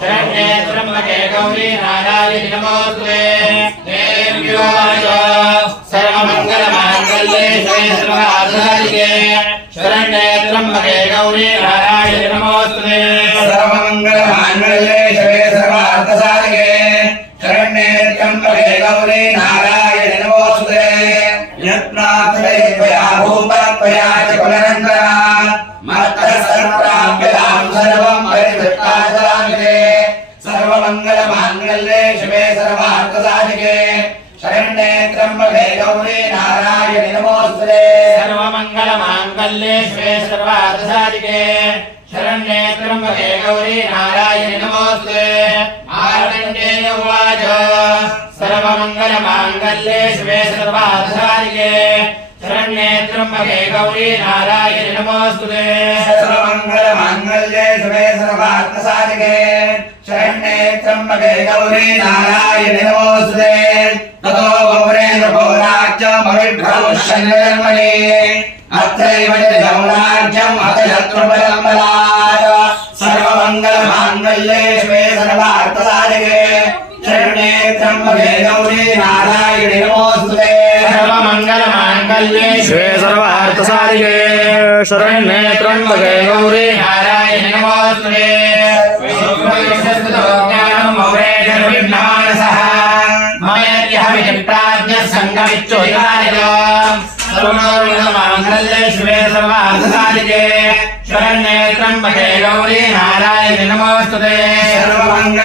शरण्ये त्र्यम्बके गौरी नारायणि नमोस्तुते देव्यो सर्वमङ्गलमाङ्गल्ये शिवे सर्वार्थसाधिके शरण्ये त्र्यम्बके गौरी नारायणि नमोस्तुते सर्वमङ्गलमाङ्गल्ये शिवे सर्वार्थसाधिके शरण्ये त्र्यम्बके गौरी नारायणि नमोस्तुते यत्प्रार्थये त्वया भूपत्वया च कुलनन्दना मत्तः सर्वप्राप्यतां सर्वं परिवृत्ताचलामिते सर्वमङ्गलमाङ्गल्ये शिवे सर्वार्थसाधिके शरण्ये त्र्यम्बके गौरी नारायणि नमोस्तुते सर्वमङ्गलमाङ्गल्ये शिवे सर्वार्थसाधिके शरण्ये त्र्यम्बके गौरी नारायणि नमोस्तुते मार्कण्डेय उवाच सर्वमङ्गलमाङ्गल्ये शिवे सर्वार्थसाधिके शरण्ये त्र्यम्बके गौरी नारायणि नमोस्तुते सर्वमङ्गलमाङ्गल्ये शिवे सर्वार्थसाधिके शरण्ये त्र्यम्बके गौरी नारायणि नमोस्तुते ततो गौरेन्द्रभोराज्यमविभ्रमुष्यन्निर्मणे अत्रैव जगौराज्यम् अथ शत्रुबलम्बलात् सर्वमङ्गलमाङ्गल्ये शिवे सर्वार्थसाधिके शरण्ये त्र्यम्बके गौरी नारायणि नमोस्तुते सर्वमङ्गलमाङ्गल्ये शिवे सर्वार्थसाधिके शरण्ये त्र्यम्बके गौरी नारायणि नमोस्तुते सर्वमङ्गलमाङ्गल्ये शिवे सर्वार्थसाधिके शरण्ये त्र्यम्बके गौरी नारायणि नमोस्तुते